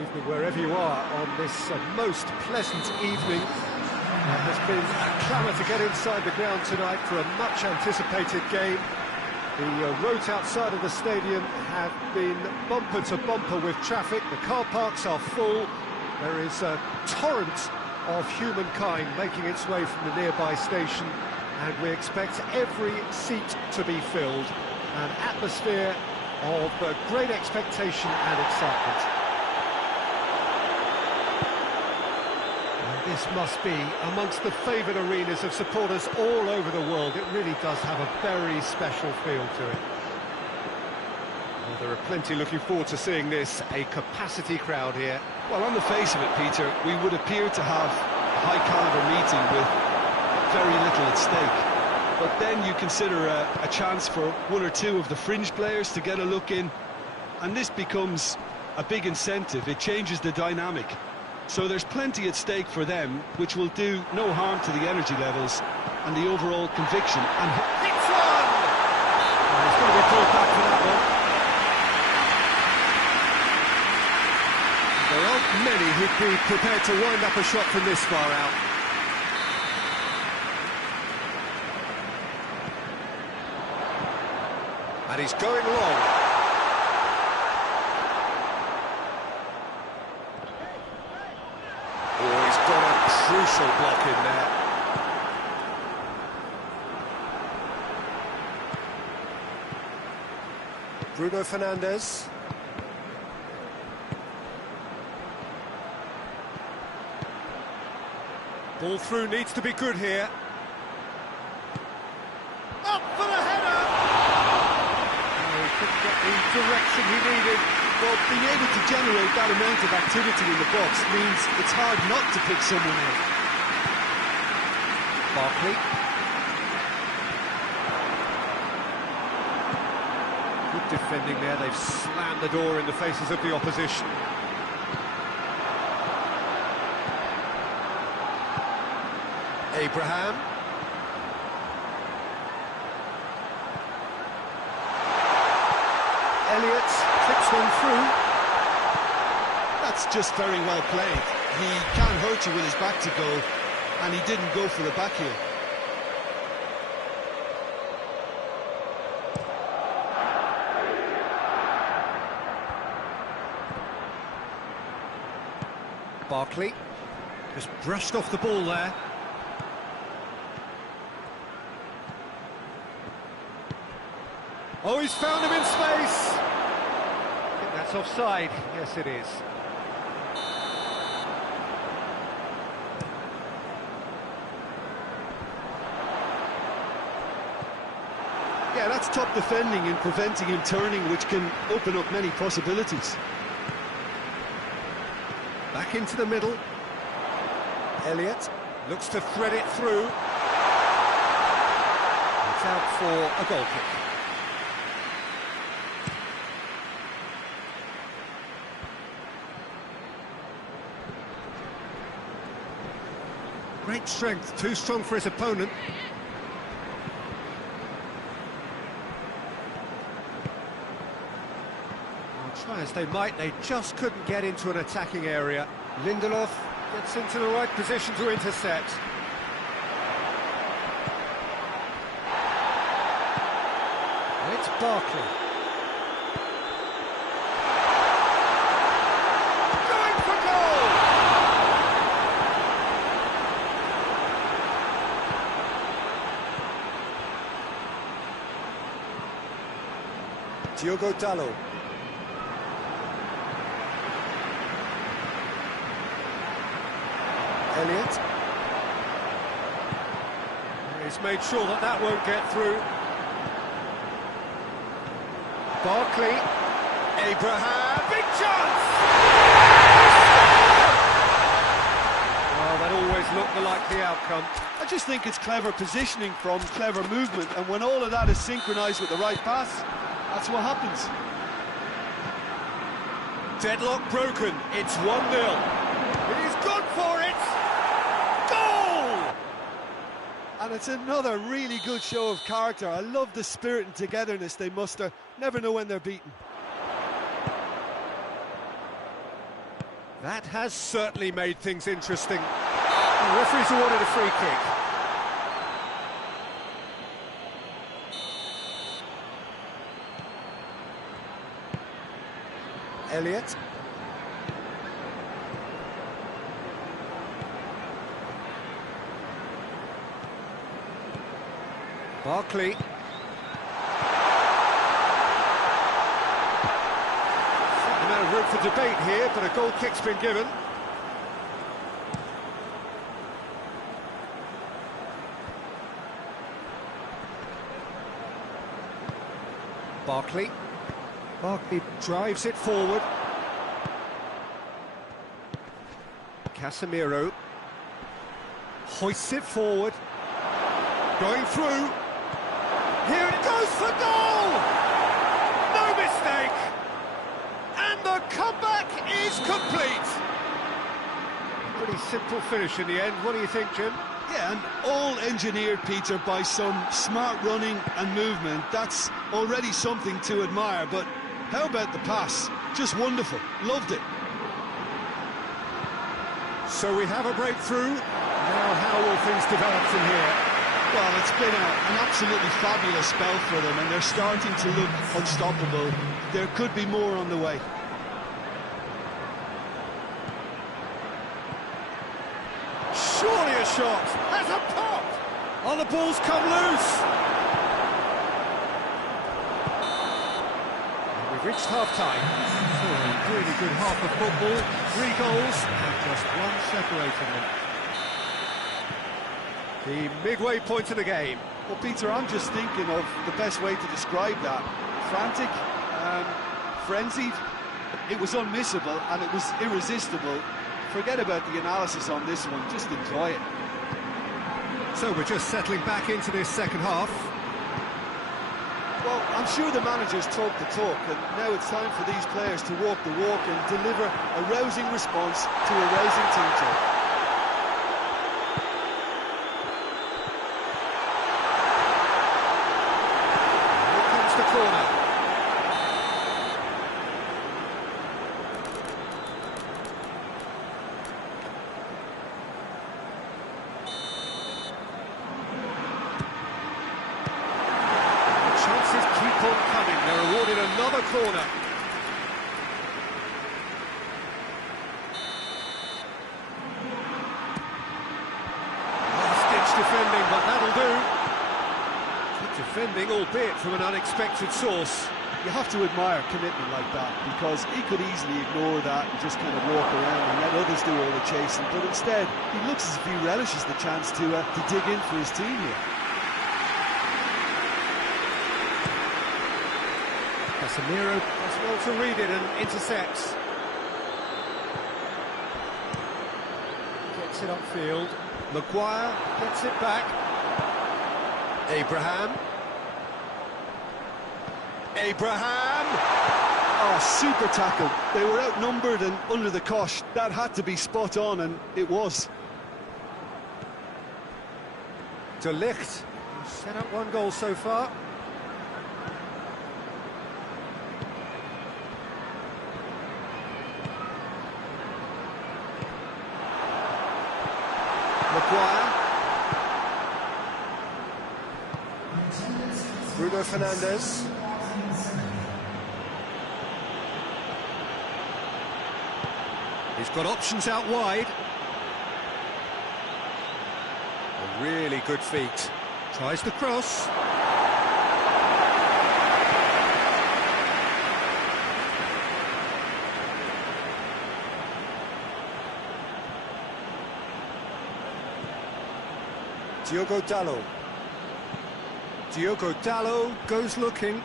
Evening wherever you are on this most pleasant evening. There has been a clamour to get inside the ground tonight for a much-anticipated game. The roads outside of the stadium have been bumper to bumper with traffic. The car parks are full. There is a torrent of humankind making its way from the nearby station, and we expect every seat to be filled. An atmosphere of great expectation and excitement. This must be amongst the favoured arenas of supporters all over the world. It really does have a very special feel to it. Well, there are plenty looking forward to seeing this, a capacity crowd here. Well, on the face of it, Peter, we would appear to have a high-caliber meeting with very little at stake. But then you consider a chance for one or two of the fringe players to get a look in, and this becomes a big incentive. It changes the dynamic. So there's plenty at stake for them, which will do no harm to the energy levels and the overall conviction. And hits one! Oh, he's going to be pulled back for that one. There aren't many who'd be prepared to wind up a shot from this far out. And he's going long. Crucial block in there. Bruno Fernandes. Ball through needs to be good here. Up for the header! Oh, he couldn't get the direction he needed. Well, being able to generate that amount of activity in the box means it's hard not to pick someone out. Barkley. Good defending there, they've slammed the door in the faces of the opposition. Abraham. Elliott flicks one through. That's just very well played. He can't hurt you with his back to goal, and he didn't go for the back heel. Barkley just brushed off the ball there. Oh, he's found him in space! I think that's offside. Yes, it is. Yeah, that's top defending and preventing him turning, which can open up many possibilities. Back into the middle. Elliott looks to thread it through. It's out for a goal kick. Great strength, too strong for his opponent. Well, try as they might, they just couldn't get into an attacking area. Lindelof gets into the right position to intercept. And it's Barkley. Going for goal! Diogo Dalot. Elliott. He's made sure that that won't get through. Barkley. Abraham. Big chance! Well, that always looked the likely outcome. I just think it's clever positioning from clever movement, and when all of that is synchronised with the right pass, that's what happens. Deadlock broken. It's 1-0. He's gone for it! Goal! And it's another really good show of character. I love the spirit and togetherness they muster. Never know when they're beaten. That has certainly made things interesting. The referee's awarded a free kick. Elliott. Barkley. Certain amount of room for debate here, but a goal kick's been given. Barkley. Barkley drives it forward. Casemiro hoists it forward. Going through. Here it goes for goal! No mistake! And the comeback is complete! Pretty simple finish in the end. What do you think, Jim? Yeah, and all engineered, Peter, by some smart running and movement. That's already something to admire, but how about the pass? Just wonderful. Loved it. So we have a breakthrough. Now how will things develop from here? Well, it's been an absolutely fabulous spell for them, and they're starting to look unstoppable. There could be more on the way. Surely a shot! Has a pop! Oh, the ball's come loose! And we've reached half-time. So a really good half of football. 3 goals, and just one separating them. The midway point of the game. Well, Peter, I'm just thinking of the best way to describe that. Frantic, frenzied. It was unmissable and it was irresistible. Forget about the analysis on this one, just enjoy it. So we're just settling back into this second half. Well, I'm sure the managers talk the talk, and now it's time for these players to walk the walk and deliver a rousing response to a rousing team talk. Corner. The chances keep on coming. They're awarded another corner. Last-ditch defending, but that'll do. Defending, albeit from an unexpected source. You have to admire commitment like that, because he could easily ignore that and just kind of walk around and let others do all the chasing, but instead he looks as if he relishes the chance to dig in for his team here. Casemiro does well to read it and intercepts. Gets it upfield. Maguire gets it back. Abraham. Oh, super tackle. They were outnumbered and under the cosh. That had to be spot on, and it was. De Ligt set up 1 goal so far. Maguire. Bruno Fernandes. He's got options out wide. A really good feat. Tries the cross. Diogo Dalot. Diogo Dalot goes looking.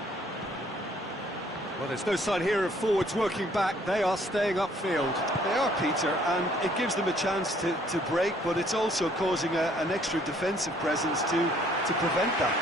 Well, there's no sign here of forwards working back. They are staying upfield. They are, Peter, and it gives them a chance to break, but it's also causing an extra defensive presence to prevent that.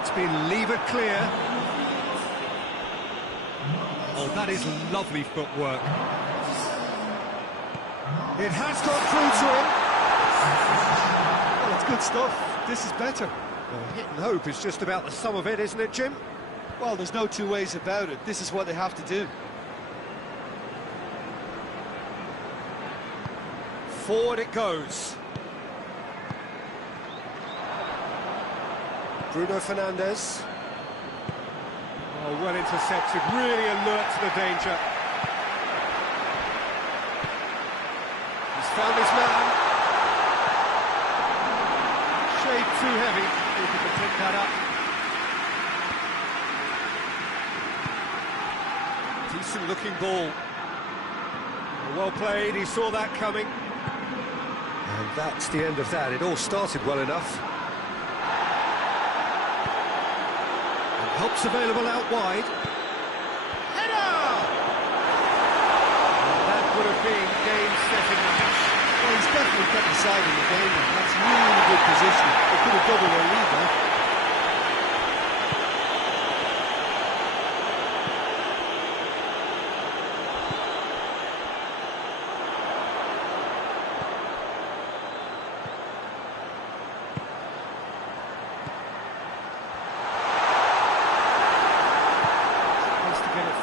That's been levered clear. Oh, that is lovely footwork. It has got through to him. Well, it's good stuff. This is better. Well, hit and hope is just about the sum of it, isn't it, Jim? Well, there's no two ways about it. This is what they have to do. Forward it goes. Bruno Fernandes. Oh, well intercepted, really alert to the danger. He's found his man. Shade too heavy, if he can pick that up. Decent looking ball. Well played, he saw that coming. And that's the end of that. It all started well enough. And help's available out wide. Header! And that would have been game-setting the match. Well, he's definitely kept the side in the game, and that's really good position. They could have doubled their lead there.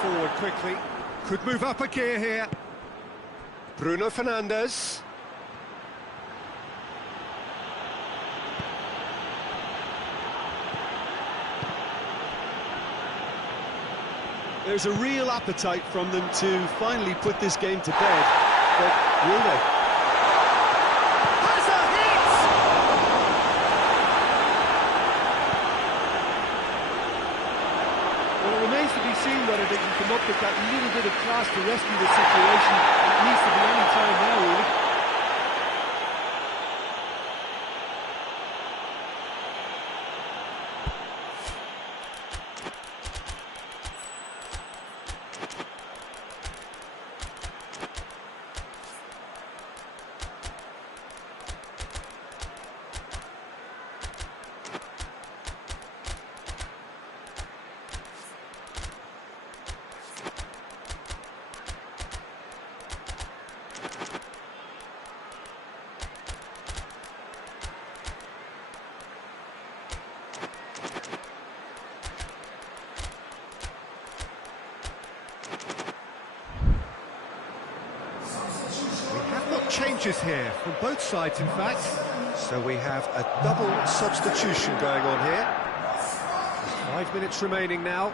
Forward quickly, could move up a gear here. Bruno Fernandes. There's a real appetite from them to finally put this game to bed, but will they? Has a hit! Well, it remains to be seen whether they can come up with that little bit of class to rescue the situation. It needs to be any time now, really. Changes here from both sides, in fact. So we have a double substitution going on here. There's 5 minutes remaining now.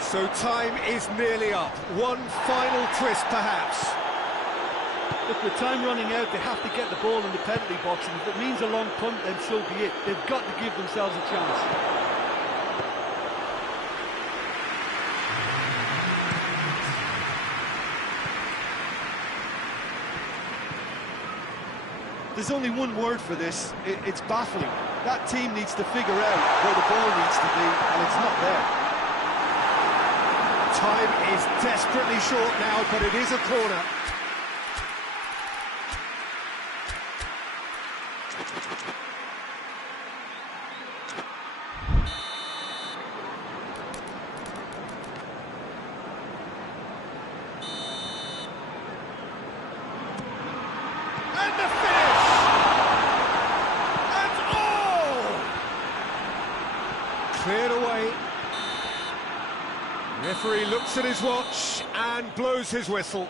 So time is nearly up. One final twist, perhaps. Look, with time running out, they have to get the ball in the penalty box, and if it means a long punt, then so be it. They've got to give themselves a chance. There's only one word for this. It's baffling. That team needs to figure out where the ball needs to be, and it's not there. Time is desperately short now, but it is a corner. And the finish! And all! Cleared away. Referee looks at his watch and blows his whistle.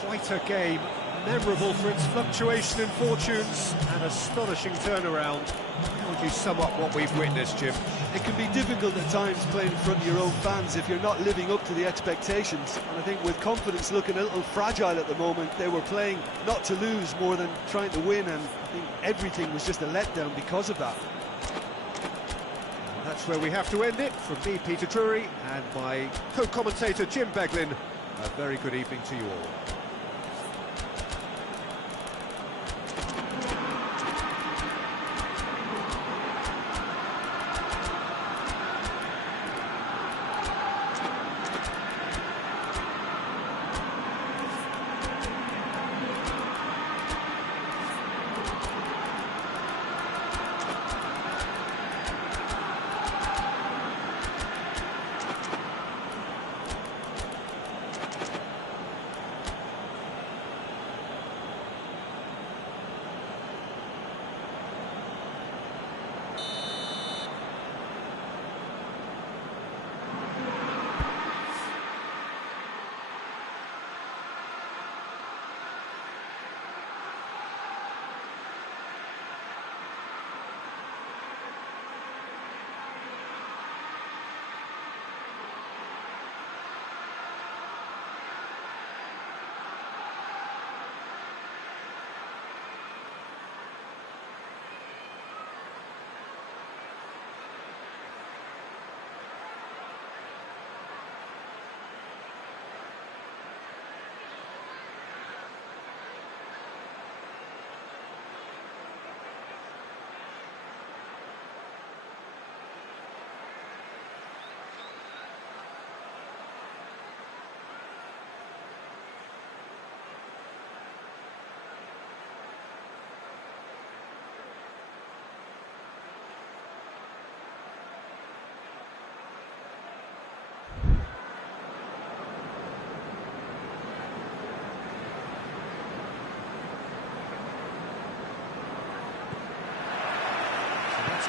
Quite a game, memorable for its fluctuation in fortunes and astonishing turnaround. How would you sum up what we've witnessed, Jim? It can be difficult at times playing in front of your own fans if you're not living up to the expectations. And I think with confidence looking a little fragile at the moment, they were playing not to lose more than trying to win, and I think everything was just a letdown because of that. That's where we have to end it. From me, Peter Drury, and my co-commentator, Jim Beglin, a very good evening to you all.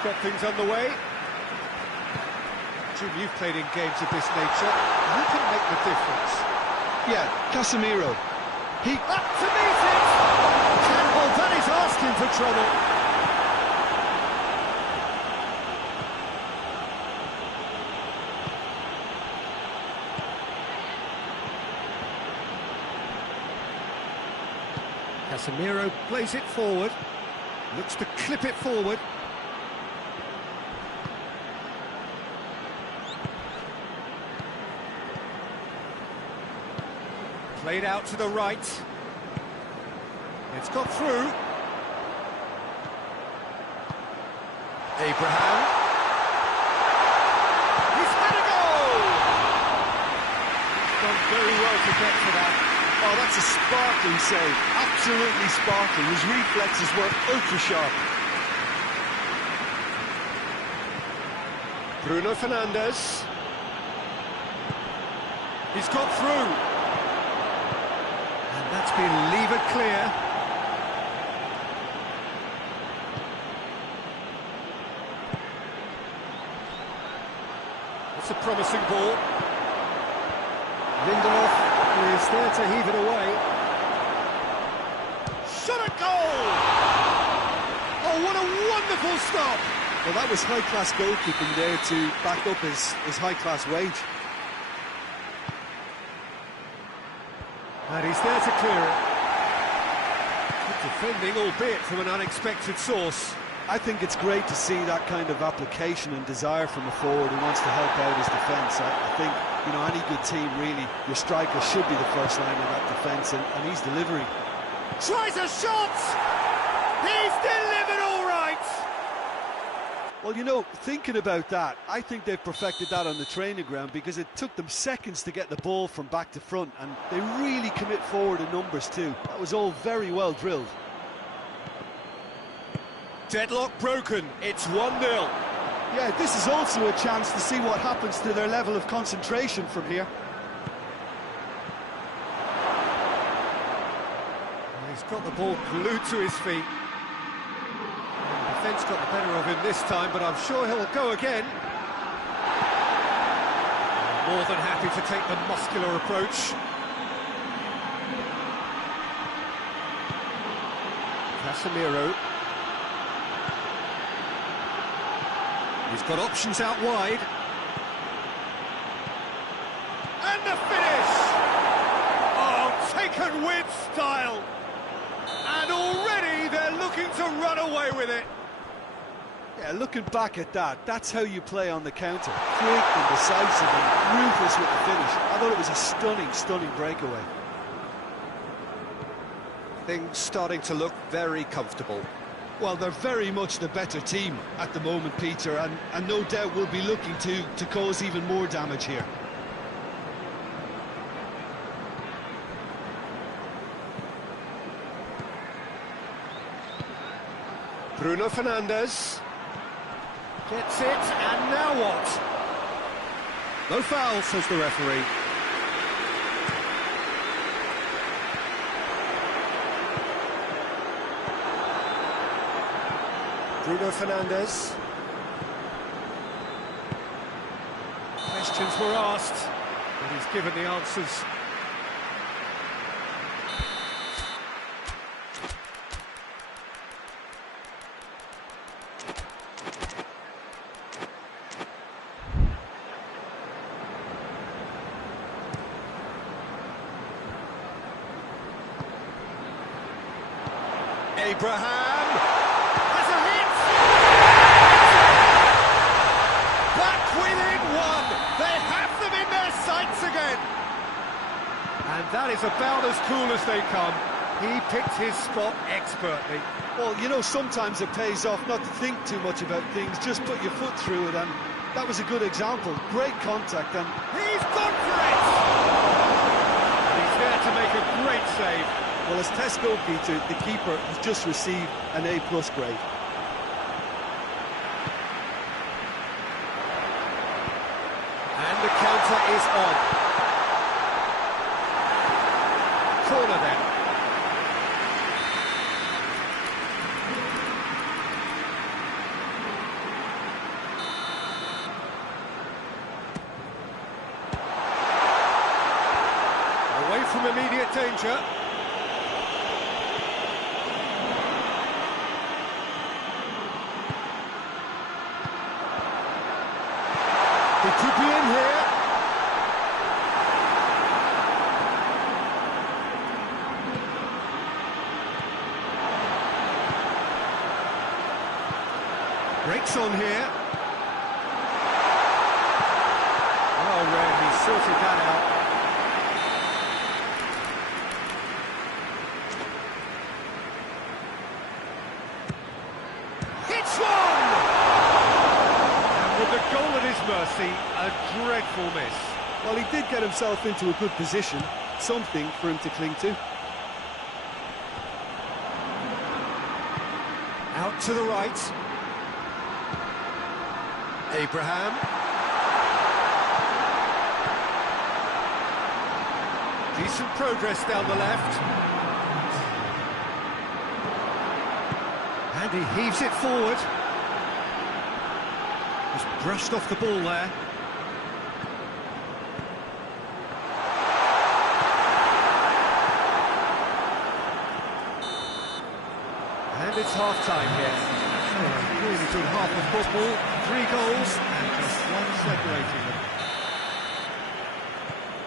get things underway. Jim, you've played in games of this nature. Who can make the difference? Yeah, Casemiro. He... Up to meet it! Campbell, that is asking for trouble. Casemiro plays it forward. Looks to clip it forward. Played out to the right. It's got through. Abraham. He's had a goal! He's done very well to get to that. Oh, that's a sparkling save. Absolutely sparkling. His reflexes were ultra-sharp. Bruno Fernandes. He's got through. And that's been levered clear. It's a promising ball. Lindelof is there to heave it away. Shot a goal! Oh, what a wonderful stop! Well, that was high-class goalkeeping there to back up his high-class wage. And he's there to clear it. Good defending, albeit from an unexpected source. I think it's great to see that kind of application and desire from a forward who wants to help out his defence. I think, you know, any good team, really, your striker should be the first line of that defence, and he's delivering. Tries a shot! He's delivered all right! Well, you know, thinking about that, I think they've perfected that on the training ground because it took them seconds to get the ball from back to front, and they really commit forward in numbers too. That was all very well drilled. Deadlock broken, it's 1-0. Yeah, this is also a chance to see what happens to their level of concentration from here. He's got the ball glued to his feet. The defence got the better of him this time, but I'm sure he'll go again. More than happy to take the muscular approach. Casemiro. He's got options out wide. And the finish! Oh, taken with style. And already they're looking to run away with it. Yeah, looking back at that, that's how you play on the counter. Quick and decisive and ruthless with the finish. I thought it was a stunning breakaway. Things starting to look very comfortable. Well, they're very much the better team at the moment, Peter, and no doubt will be looking to cause even more damage here. Bruno Fernandes gets it, and now what? No foul, says the referee. Bruno Fernandes. Questions were asked, but he's given the answers. Abraham has a hit! Back within one! They have them in their sights again! And that is about as cool as they come. He picked his spot expertly. Well, you know, sometimes it pays off not to think too much about things, just put your foot through it, and that was a good example. Great contact, and he's gone for it! And he's there to make a great save. well, as test goalkeeper, the keeper has just received an A+ grade. And the counter is on. Corner then. from immediate danger. He could be in here. Breaks on here. Oh, Red, he sorted that out. Hits one! And with the goal at his mercy, a dreadful miss. Well, he did get himself into a good position, something for him to cling to. Out to the right. Abraham. Decent progress down the left. And he heaves it forward. Just brushed off the ball there. And it's half-time here. Oh, really good half of football. 3 goals and just one separating them.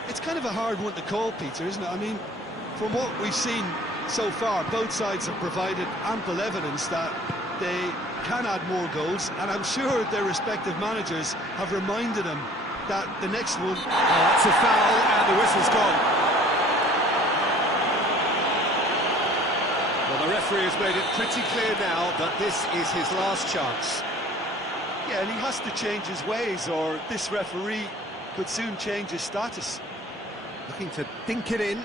It's kind of a hard one to call, Peter, isn't it? I mean, from what we've seen so far, both sides have provided ample evidence that they can add more goals, and I'm sure their respective managers have reminded them that the next one... Oh, that's a foul, and the whistle's gone. Well, the referee has made it pretty clear now that this is his last chance. Yeah, and he has to change his ways, or this referee could soon change his status. Looking to dink it in.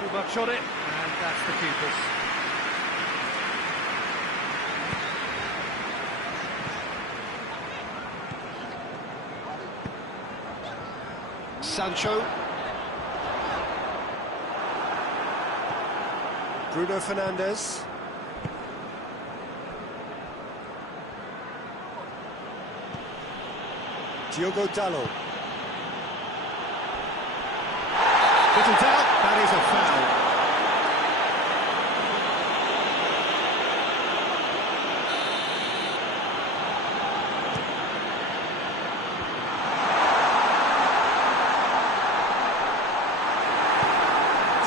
Too much on it, and that's the keeper's. Sancho. Bruno Fernandes. Diogo Dalot. Little doubt, that is a foul.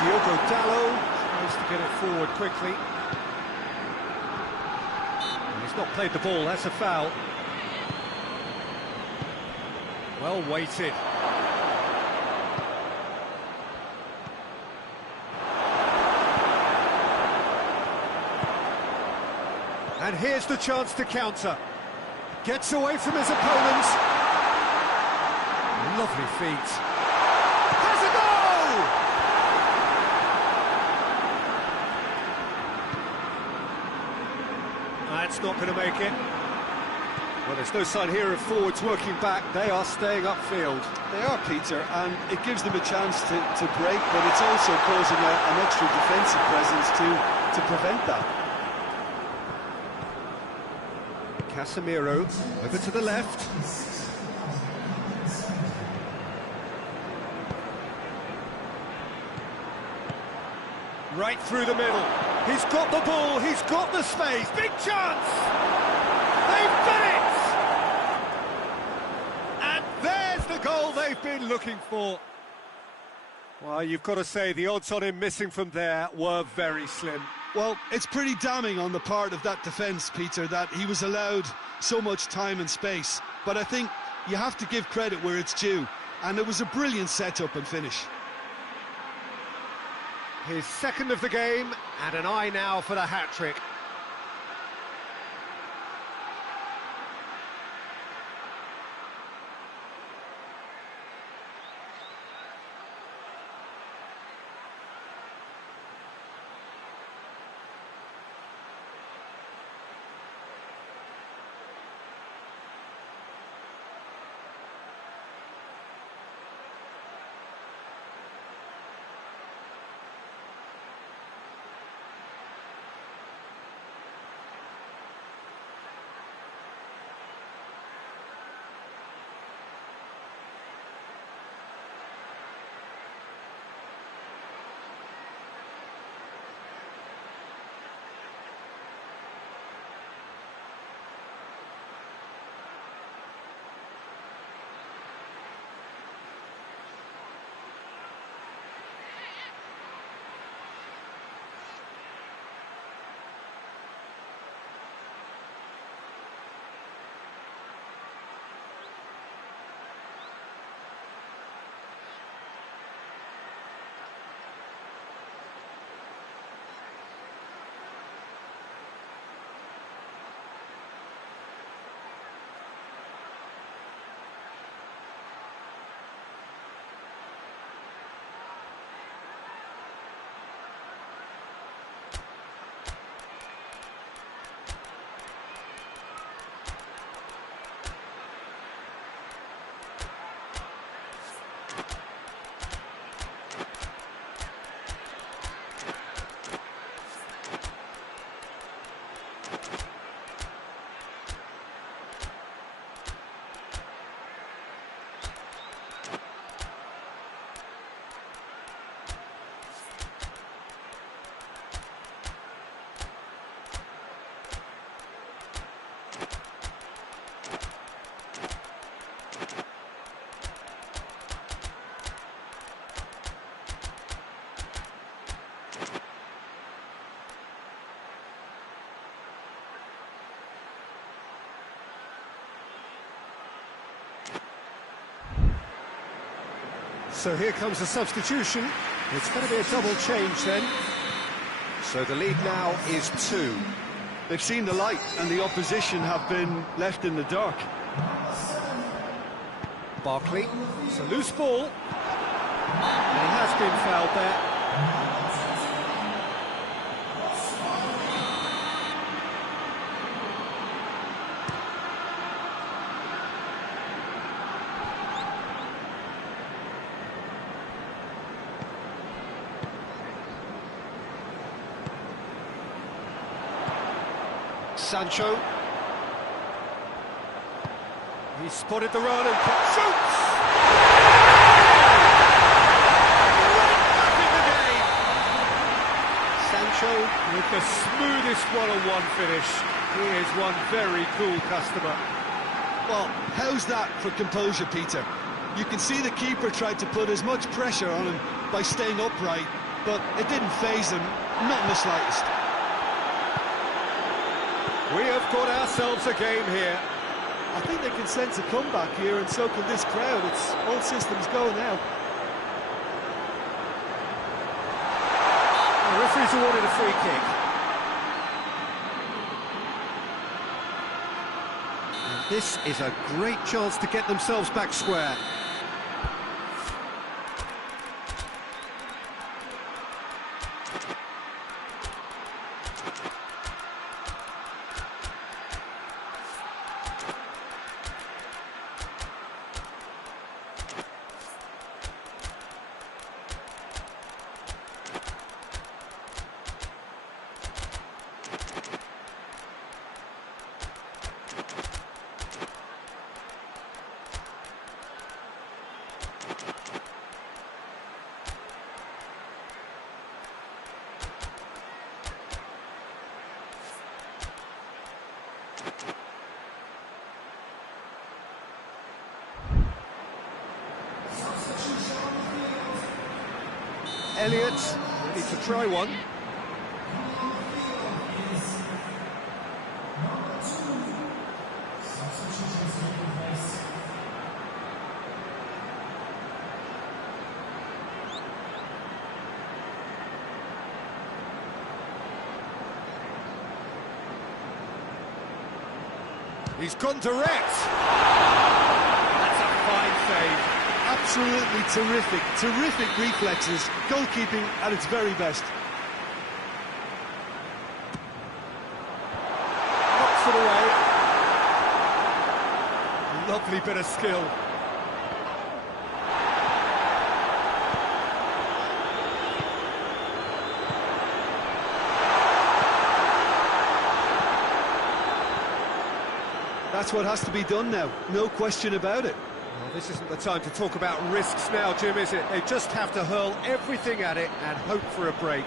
Diogo Dalot tries to get it forward quickly. And he's not played the ball, that's a foul. Well weighted. And here's the chance to counter. Gets away from his opponent. Lovely feet. Has a goal! That's not going to make it. Well, there's no sign here of forwards working back. They are staying upfield. They are, Peter, and it gives them a chance to break, but it's also causing an extra defensive presence to prevent that. Casemiro over to the left. Right through the middle. He's got the ball, he's got the space. Big chance! They've done it! And there's the goal they've been looking for. Well, you've got to say the odds on him missing from there were very slim. Well, it's pretty damning on the part of that defence, Peter, that he was allowed so much time and space. But I think you have to give credit where it's due, and it was a brilliant set-up and finish. His second of the game, and an eye now for the hat-trick. So here comes a substitution. It's going to be a double change then. So the lead now is 2. They've seen the light and the opposition have been left in the dark. Barkley, it's a loose ball. And he has been fouled there. Sancho. He spotted the run and shoots! Right back in the game! Sancho with the smoothest one-on-one finish. He is one very cool customer. Well, how's that for composure, Peter? You can see the keeper tried to put as much pressure on him by staying upright, but it didn't faze him, not in the slightest. We have got ourselves a game here. I think they can sense a comeback here, and so can this crowd. It's all systems go now. The referee's awarded a free kick. And this is a great chance to get themselves back square. Elliott, ready to try one. He's gone direct. That's a fine save. Absolutely terrific reflexes, goalkeeping at its very best. Knocks it away. Lovely bit of skill. That's what has to be done now, no question about it. Well, this isn't the time to talk about risks now, Jim, is it? They just have to hurl everything at it and hope for a break.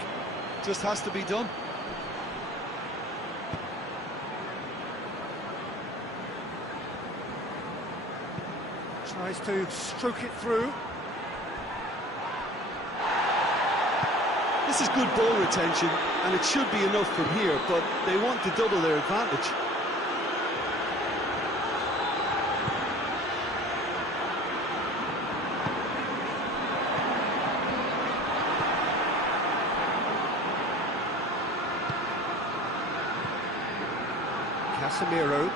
Just has to be done. Tries to stroke it through. This is good ball retention, and it should be enough from here, but they want to double their advantage. Casemiro.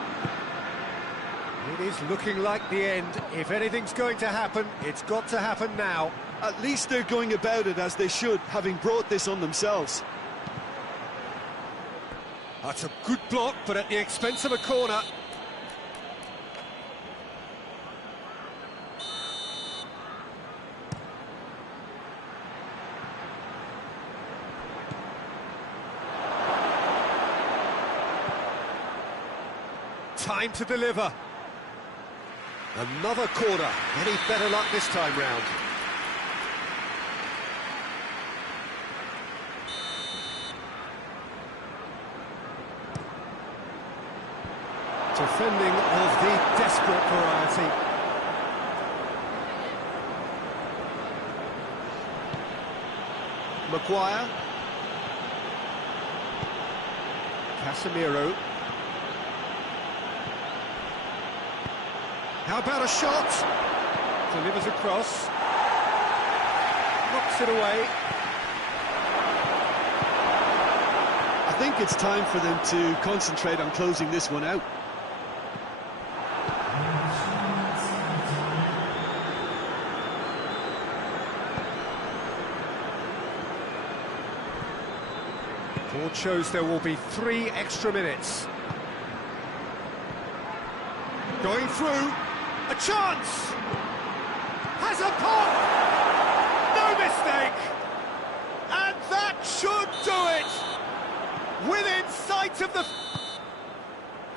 It is looking like the end. If anything's going to happen, it's got to happen now. At least they're going about it as they should, having brought this on themselves. That's a good block, but at the expense of a corner. Time to deliver. Another corner. Any better luck this time round? Defending of the desperate variety. Maguire. Casemiro. How about a shot? Delivers across. Knocks it away. I think it's time for them to concentrate on closing this one out. Board shows there will be 3 extra minutes. Going through, a chance! Has a pop! No mistake! And that should do it! Within sight of the...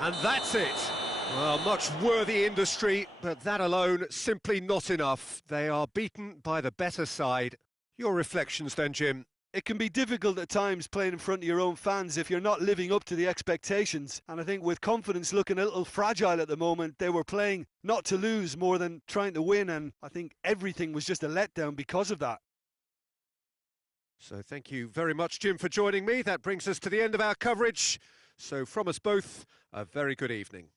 And that's it. Well, much worthy industry, but that alone simply not enough. They are beaten by the better side. Your reflections then, Jim? It can be difficult at times playing in front of your own fans if you're not living up to the expectations. And I think with confidence looking a little fragile at the moment, they were playing not to lose more than trying to win. And I think everything was just a letdown because of that. So thank you very much, Jim, for joining me. That brings us to the end of our coverage. So from us both, a very good evening.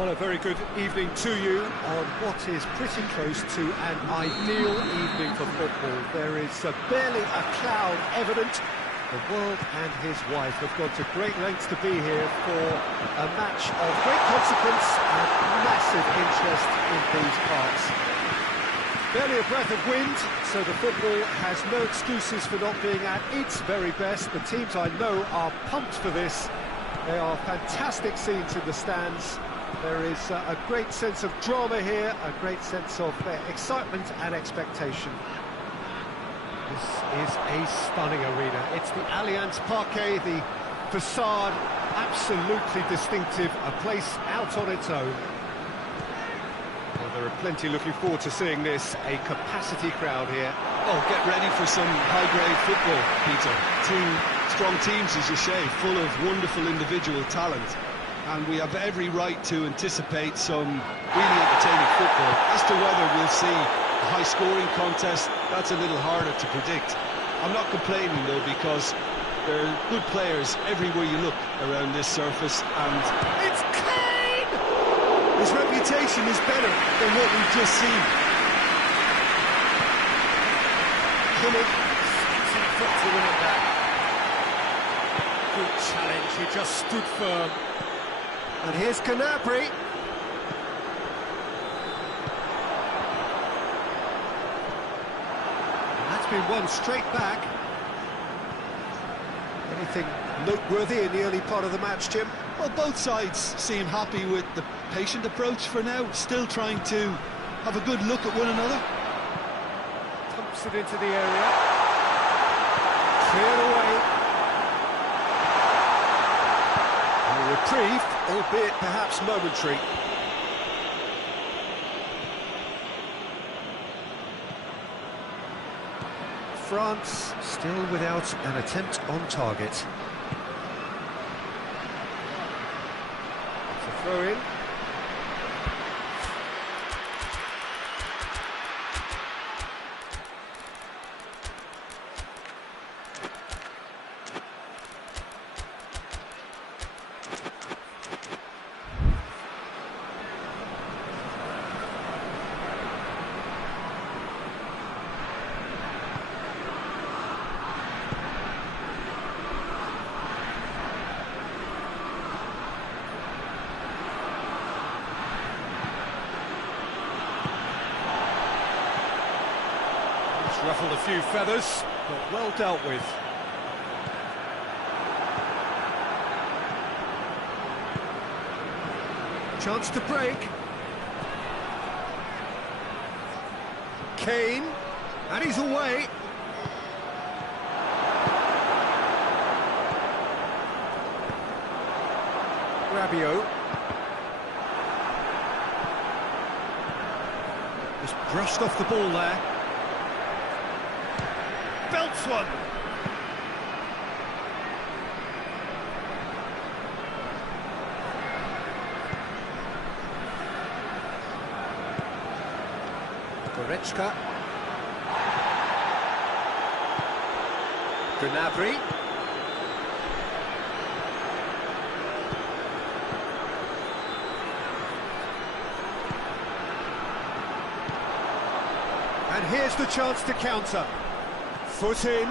Well, a very good evening to you on what is pretty close to an ideal evening for football. There is barely a cloud evident. The world and his wife have gone to great lengths to be here for a match of great consequence and massive interest in these parts. Barely a breath of wind, so the football has no excuses for not being at its very best. The teams I know are pumped for this. They are fantastic scenes in the stands. There is a great sense of drama here, a great sense of excitement and expectation. This is a stunning arena. It's the Allianz Parquet, the facade, absolutely distinctive, a place out on its own. Well, there are plenty looking forward to seeing this, a capacity crowd here. Oh, get ready for some high-grade football, Peter. Two strong teams, as you say, full of wonderful individual talent. And we have every right to anticipate some really entertaining football. As to whether we'll see a high-scoring contest, that's a little harder to predict. I'm not complaining, though, because there are good players everywhere you look around this surface, and It's Kane! his reputation is better than what we've just seen. Coming, easy foot to win it back. Good challenge, he just stood firm. And here's Canabry. That's been won straight back. Anything noteworthy in the early part of the match, Jim? Well, both sides seem happy with the patient approach for now, still trying to have a good look at one another. Pumps it into the area. Cleared away. A reprieve, albeit perhaps momentary. France still without an attempt on target. It's a throw-in. Ruffled a few feathers, but well dealt with. Chance to break. Kane, and he's away. Rabiot. Just brushed off the ball there. Belts one. Goretzka. Gnabry. And here's the chance to counter. Foot in.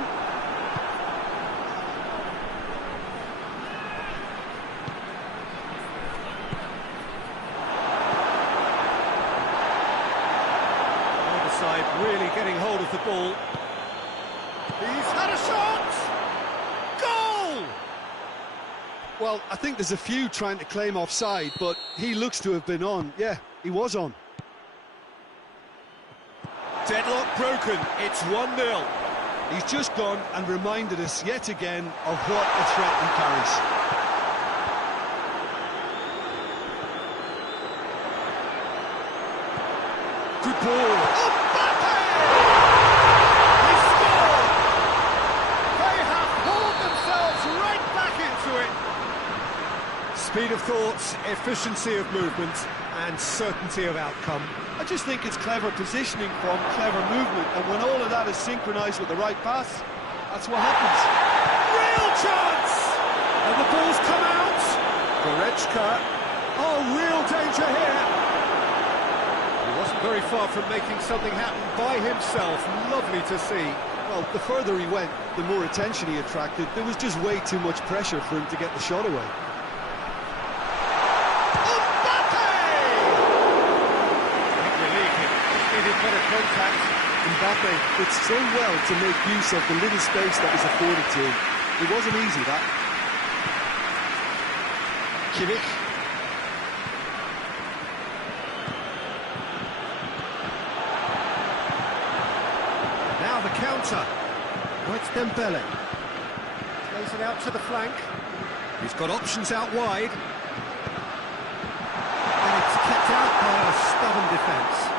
Other side really getting hold of the ball. He's had a shot! Goal! Well, I think there's a few trying to claim offside, but he looks to have been on. Yeah, he was on. Deadlock broken, it's 1-0. He's just gone and reminded us yet again of what a threat he carries. Good ball. Mbappe! He scored! They have hauled themselves right back into it. Speed of thought, efficiency of movement, and certainty of outcome. I just think it's clever positioning from clever movement, and when all of that is synchronised with the right pass, that's what happens. Real chance! And the ball's come out. Goretzka Oh, real danger here. He wasn't very far from making something happen by himself. Lovely to see. Well, the further he went, the more attention he attracted. There was just way too much pressure for him to get the shot away. Better contact. Mbappe did so well to make use of the little space that was afforded to him. It wasn't easy, that. Kimmich. Now the counter. It's Dembele. Plays it out to the flank. He's got options out wide. And it's kept out by a stubborn defence.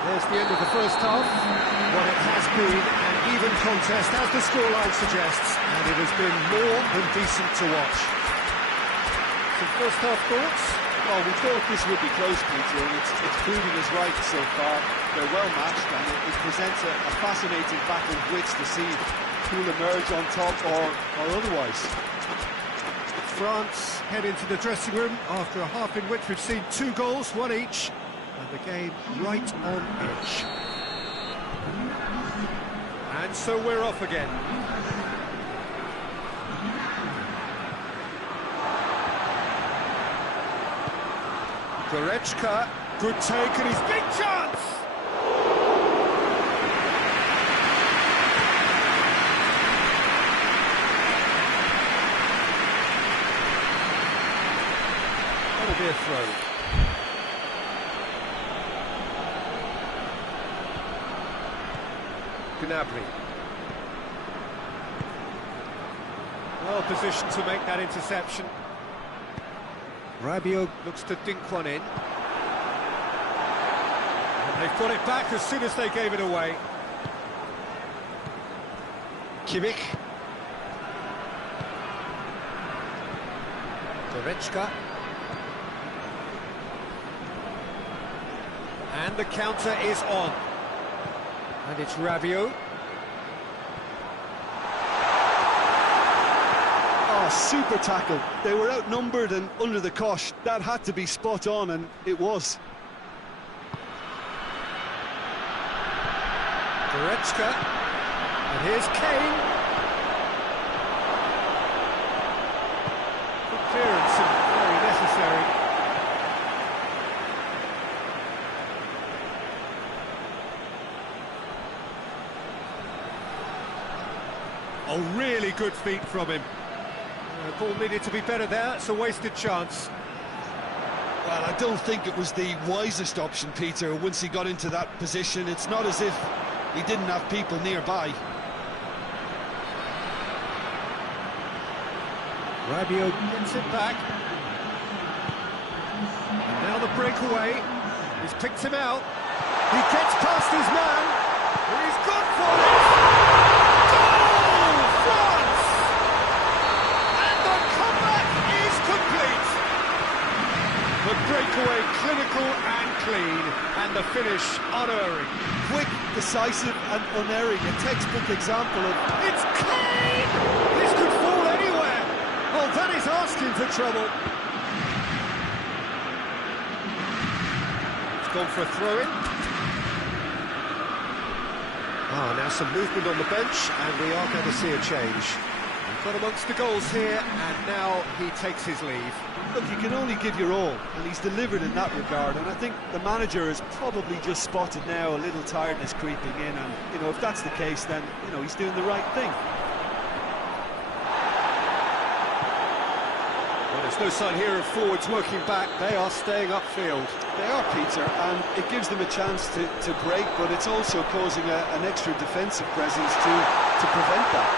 There's the end of the first half. What it has been an even contest, as the scoreline suggests, and it has been more than decent to watch. Some first half thoughts? Well, we thought this would be close, Peter, and it's proving us right so far. They're well matched, and it presents a fascinating battle of wits to see who'll emerge on top or otherwise. France head into the dressing room after a half in which we've seen 2 goals, 1 each. And the game right on edge. And so we're off again. Goretzka, good take, and his big chance! That'll be a throw. Gnabry. Well positioned to make that interception. Rabiot looks to dink one in. And they've got it back as soon as they gave it away. Kimmich. Goretzka. And the counter is on. And it's Rabiot. Oh, super tackle. They were outnumbered and under the cosh. That had to be spot on, and it was. Goretzka. And here's Kane. Good clearance and very necessary. Oh, really good feet from him. The ball needed to be better there. It's a wasted chance. Well, I don't think it was the wisest option, Peter, once he got into that position. It's not as if he didn't have people nearby. Rabiot gets it back. And now the breakaway. He's picked him out. He gets past his man. He's gone for it. France! And the comeback is complete! The breakaway clinical and clean, and the finish unerring. Quick, decisive and unerring, a textbook example of... It's clean! This could fall anywhere! Oh, that is asking for trouble. It's gone for a throw-in. Now some movement on the bench, and we are going to see a change. We've got amongst the goals here, and now he takes his leave. Look, you can only give your all, and he's delivered in that regard, and I think the manager has probably just spotted now a little tiredness creeping in, and, you know, if that's the case, then, you know, he's doing the right thing. Well, there's no sign here of forwards working back. They are staying upfield. They are, Peter, and it gives them a chance to break, but it's also causing an extra defensive presence to prevent that.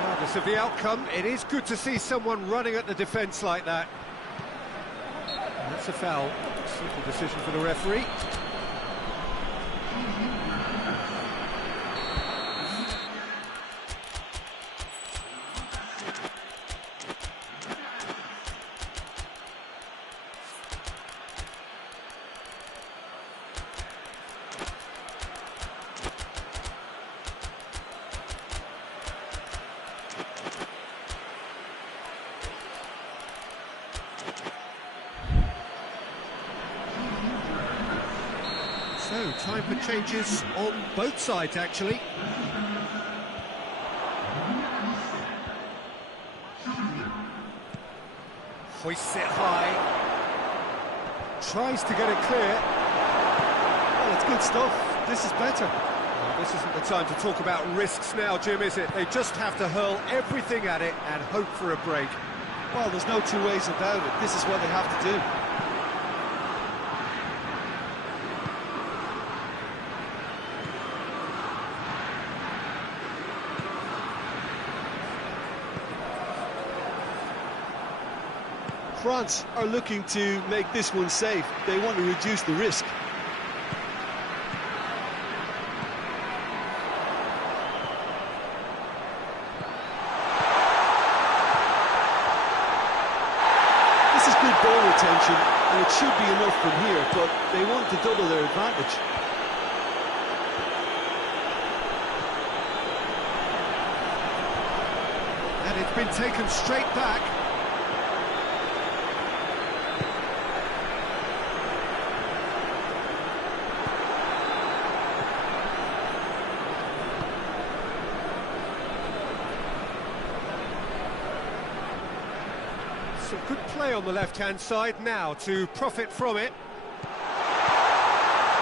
Regardless of the outcome, it is good to see someone running at the defence like that. And that's a foul. Simple decision for the referee. Time for changes on both sides, actually. Hoists it high. Tries to get it clear. Well, it's good stuff. This is better. Well, this isn't the time to talk about risks now, Jim, is it? They just have to hurl everything at it and hope for a break. Well, there's no two ways about it. This is what they have to do. France are looking to make this one safe. They want to reduce the risk. This is good ball retention, and it should be enough from here, but they want to double their advantage. And it's been taken straight back. Some good play on the left-hand side now to profit from it.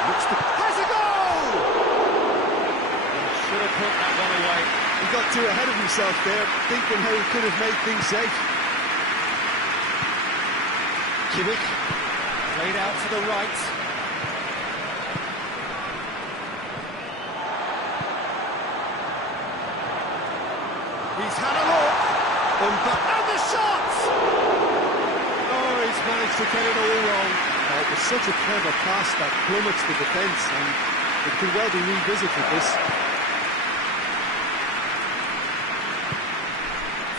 Has a goal! Should have put that one away. He got too ahead of himself there, thinking how he could have made things safe. Kimmich played out to the right. He's had a look. And the shot! Oh, he's managed to get it all wrong. It was such a clever pass that plummets the defence, and it could well be revisited, this.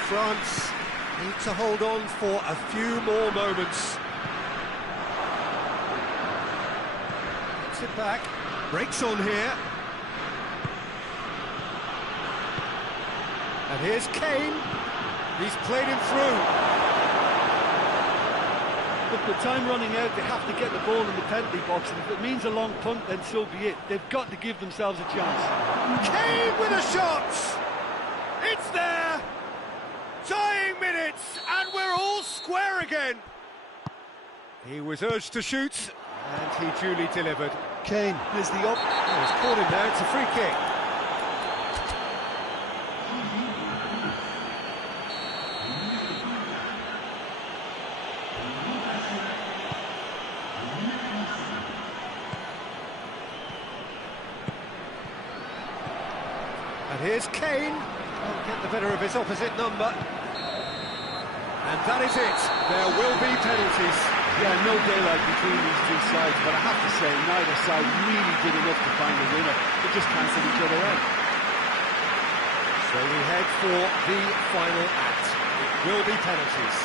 France need to hold on for a few more moments. Gets it back, breaks on here. And here's Kane. He's played him through. Look, with time running out, they have to get the ball in the penalty box, and if it means a long punt, then so be it. They've got to give themselves a chance. Kane with a shot! It's there! Dying minutes, and we're all square again. He was urged to shoot, and he duly delivered. Kane is the up. Oh, he's caught him there, it's a free kick. And here's Kane. Can't get the better of his opposite number. And that is it. There will be penalties. Yeah, no daylight between these two sides, but I have to say, neither side really did enough to find a winner. They just cancelled each other out. So we head for the final act. It will be penalties.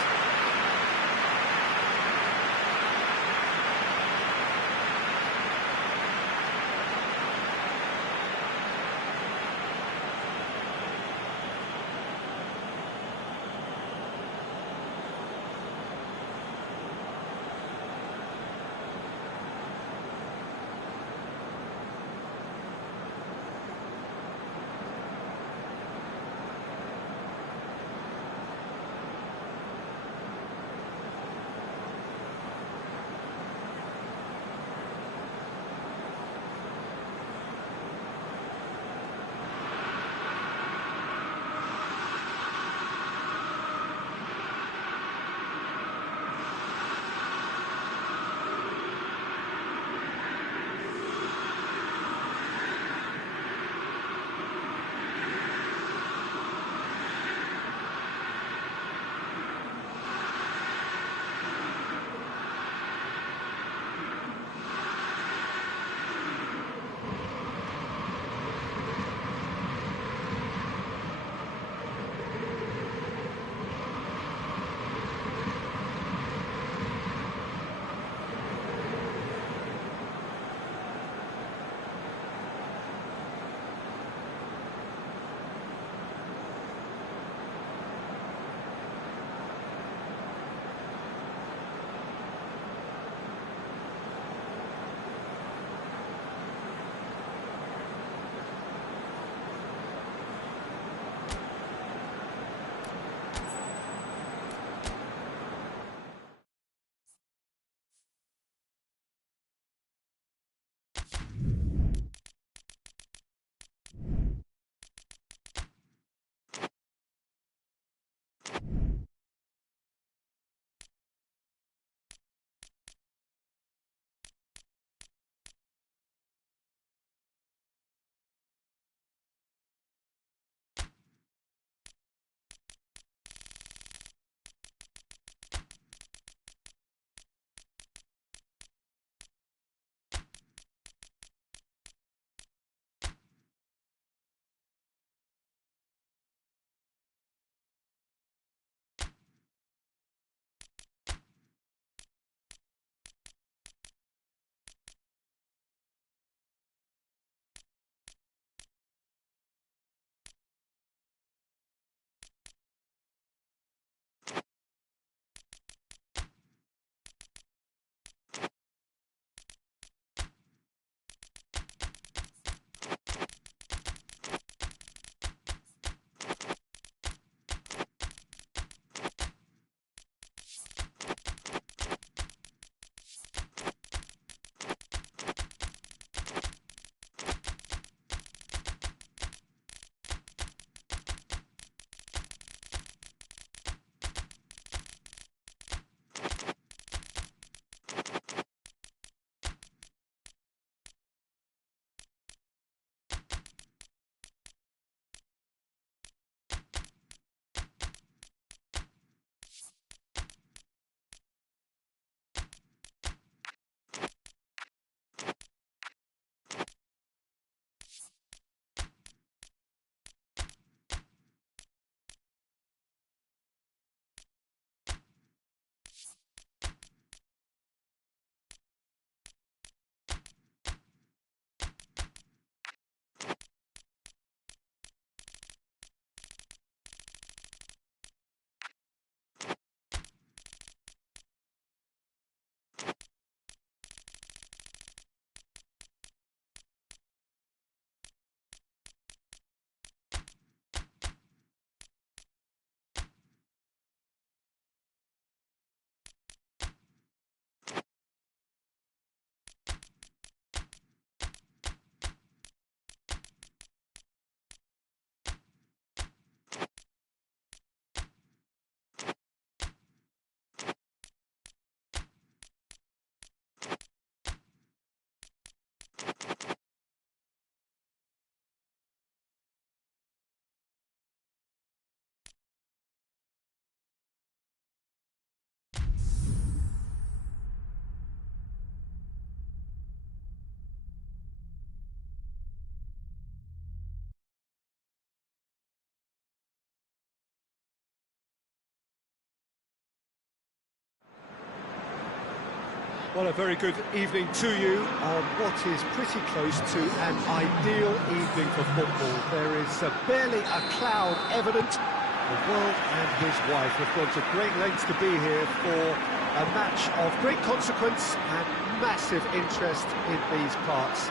Well, a very good evening to you on what is pretty close to an ideal evening for football. There is barely a cloud evident. The world and his wife have gone to great lengths to be here for a match of great consequence and massive interest in these parts.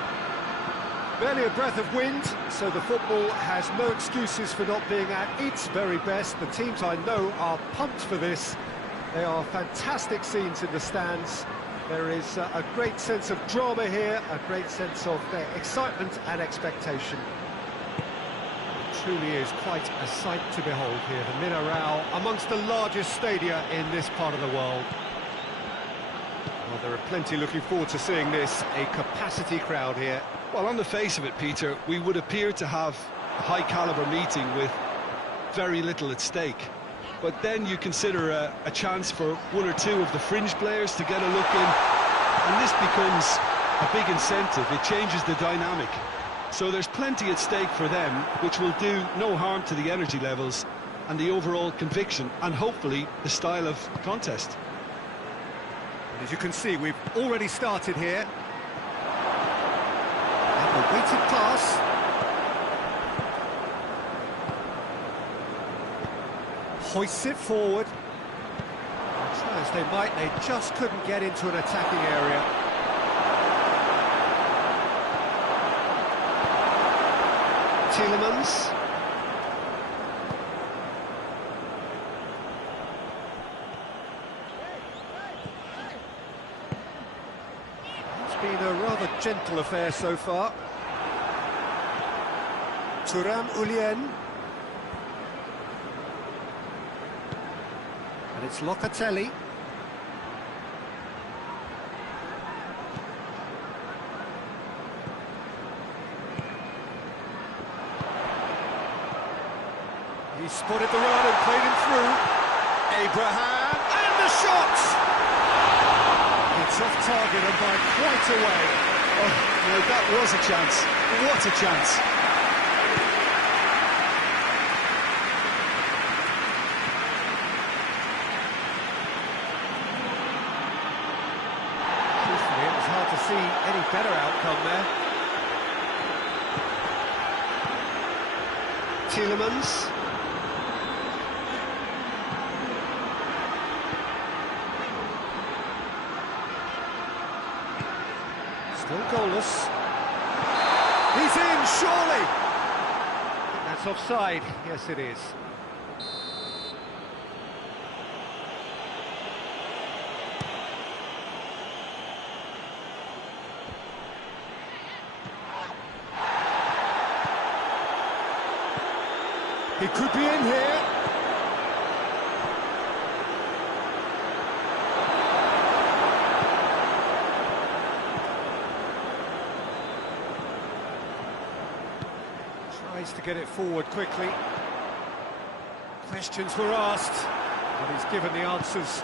Barely a breath of wind, so the football has no excuses for not being at its very best. The teams I know are pumped for this. They are fantastic scenes in the stands. There is a great sense of drama here, a great sense of excitement and expectation. It truly is quite a sight to behold here, the Minarao, amongst the largest stadia in this part of the world. Well, there are plenty looking forward to seeing this, a capacity crowd here. Well, on the face of it, Peter, we would appear to have a high-caliber meeting with very little at stake. But then you consider a chance for one or two of the fringe players to get a look in, and this becomes a big incentive. It changes the dynamic. So there's plenty at stake for them, which will do no harm to the energy levels and the overall conviction, and hopefully the style of contest. And as you can see, we've already started here. And a weighted pass. Hoists it forward. And try as they might, they just couldn't get into an attacking area. Tielemans. It's been a rather gentle affair so far. Thuram-Ullien. And it's Locatelli. He spotted the run and played him through. Abraham, and the shot! It's off target and by quite a way. Oh, no, that was a chance. What a chance. See any better outcome there. Tielemans. Still goalless. He's in, surely! I think that's offside. Yes, it is. He could be in here. Tries to get it forward quickly. Questions were asked, but he's given the answers. It's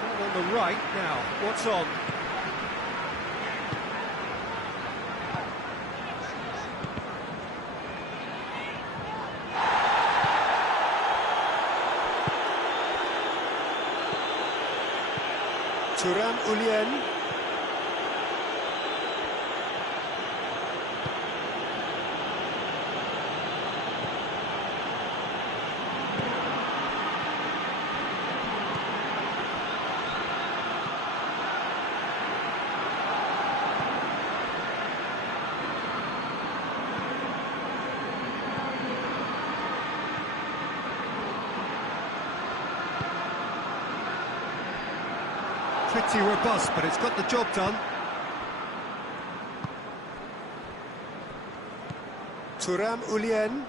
down on the right now. What's on? Thuram-Ullien. Pretty robust, but it's got the job done. Thuram-Ullien.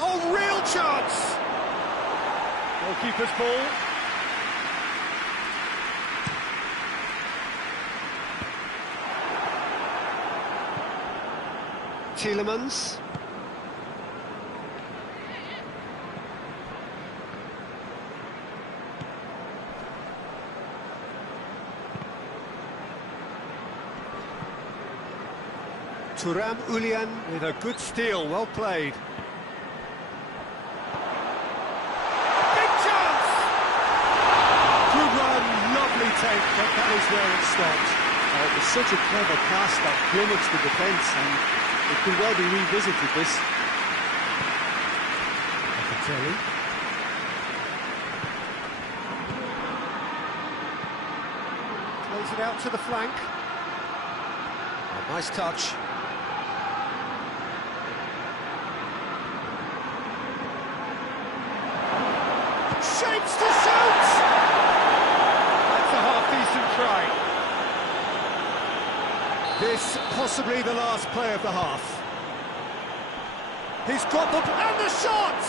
Oh, real chance! Goalkeeper's ball. Tielemans. DoanGioi with a good steal, well played. Big chance! Good run, lovely take, but that is where it stopped. It was such a clever pass that flummoxed the defence, and it could well be revisited, this. Locatelli. Plays it out to the flank. Oh, nice touch. Shapes to shoot! That's a half-decent try. This possibly the last play of the half. He's got the... and the shot!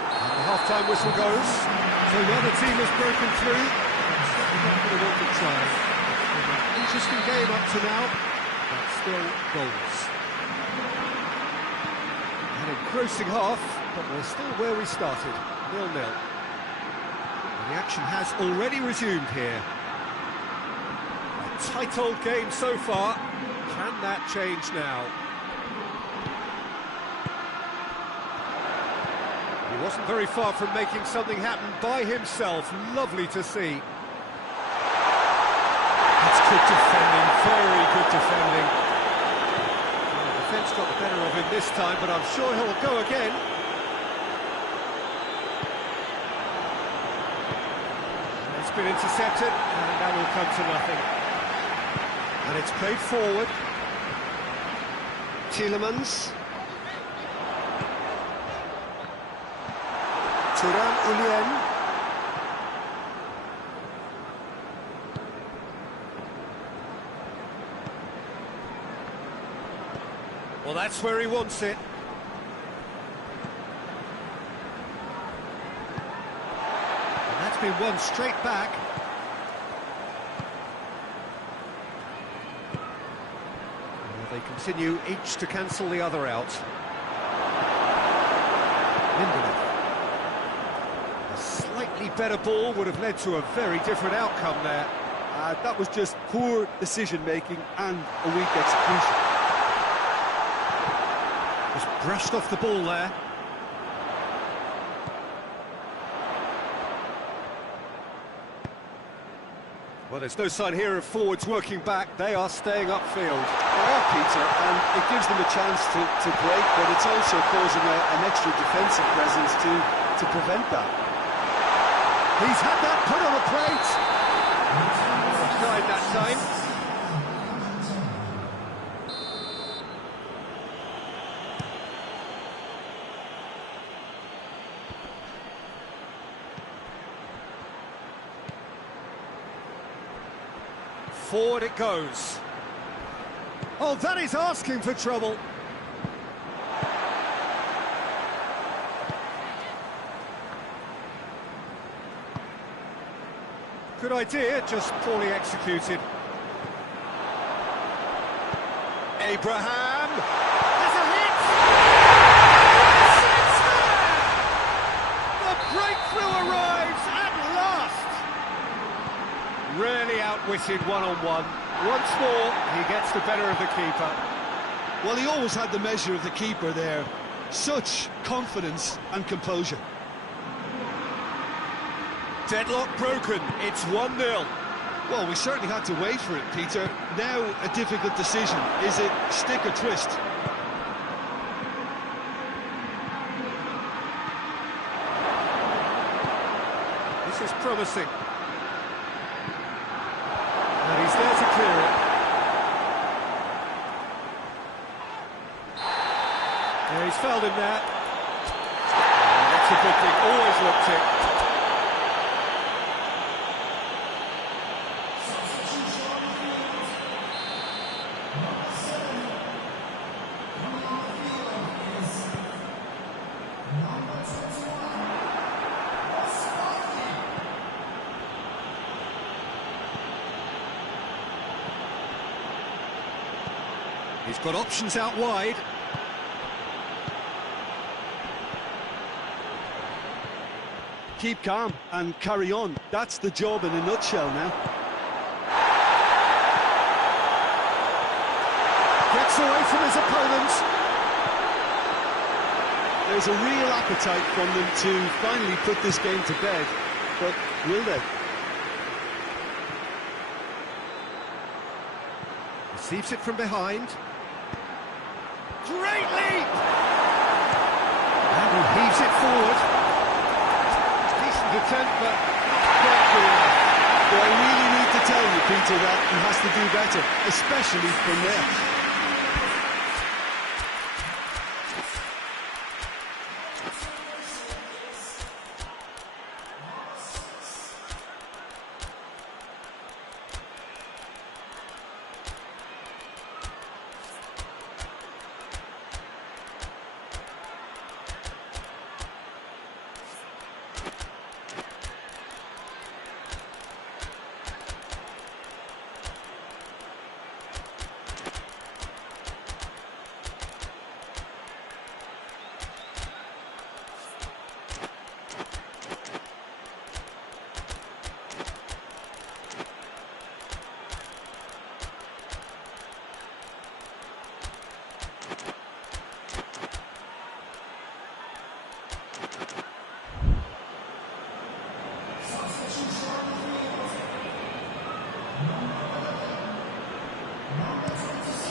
And the half-time whistle goes. So the other team has broken through. Not going to want to try. It's been an interesting game up to now, but still goals. An engrossing half, but we're still where we started, 0-0. And the action has already resumed here. A tight old game so far. Can that change now? He wasn't very far from making something happen by himself. Lovely to see. That's good defending, very good defending. The defence got the better of him this time, but I'm sure he'll go again. It's been intercepted, and that will come to nothing. And it's played forward. Tielemans. DoanGioi. Well, that's where he wants it. And that's been won straight back. Well, they continue each to cancel the other out. Lindelof. A slightly better ball would have led to a very different outcome there. That was just poor decision-making and a weak execution. Just brushed off the ball there. Well, there's no sign here of forwards working back. They are staying upfield. They are, Peter, and it gives them a chance to break, but it's also causing an extra defensive presence to prevent that. He's had that put on a plate. Tried that time. Forward it goes. Oh, that is asking for trouble. Good idea, just poorly executed. Abraham! There's a hit! The breakthrough arrives at last! Really outwitted one-on-one. Once more, he gets the better of the keeper. Well, he always had the measure of the keeper there. Such confidence and composure. Deadlock broken, it's 1-0. Well, we certainly had to wait for it, Peter. Now a difficult decision. Is it stick or twist? This is promising. And he's there to clear it. Yeah, he's fouled him there. Oh, that's a good thing, always looked it. He's got options out wide. Keep calm and carry on. That's the job in a nutshell now. breaks away from his opponents. There's a real appetite from them to finally put this game to bed, but will they? Receives it from behind. Great leap! And he heaves it forward. Decent attempt, but not quite good enough. But I really need to tell you, Peter, that he has to do better, especially from there.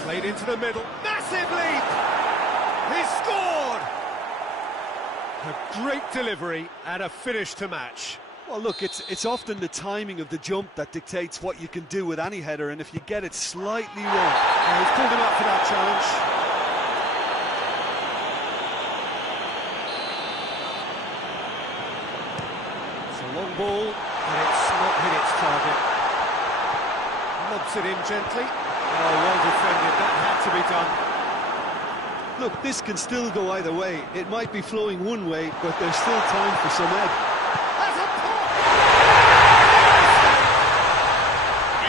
Played into the middle. Massive leap! He scored! A great delivery and a finish to match. Well, look, it's often the timing of the jump that dictates what you can do with any header, and if you get it slightly wrong... He's pulled him up for that challenge. It's a long ball, and it's not hit its target. Lobs it in gently. Oh, well defended, that had to be done. Look, this can still go either way. It might be flowing one way, but there's still time for some ebb. That's a pop!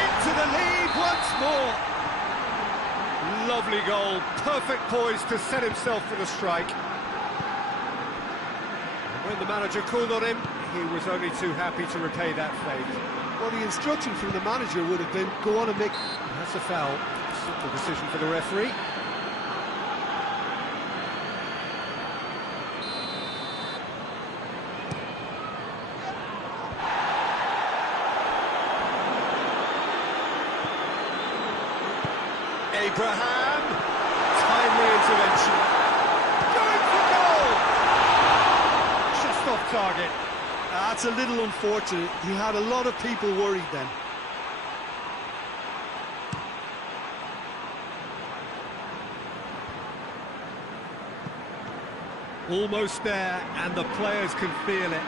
Into the lead once more. Lovely goal, perfect poise to set himself for the strike. And when the manager called on him, he was only too happy to repay that favour. Well, the instruction from the manager would have been, go on and make... That's a foul. Simple decision for the referee. Abraham, timely intervention. Going for goal! Just off target. That's a little unfortunate. He had a lot of people worried then. Almost there, and the players can feel it.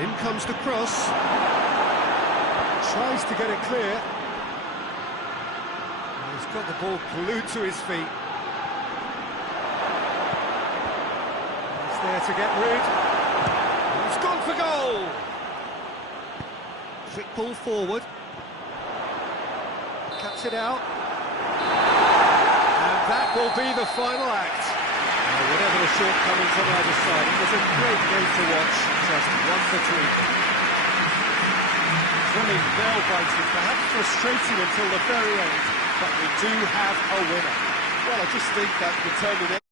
In comes the cross. Tries to get it clear. He's got the ball glued to his feet. He's there to get rid. He's gone for goal! Quick ball forward. Cuts it out. And that will be the final act. Whatever the shortcomings on either side, it was a great game to watch, just one between them. Running nail-biting, perhaps frustrating until the very end, but we do have a winner. Well, I just think that determination...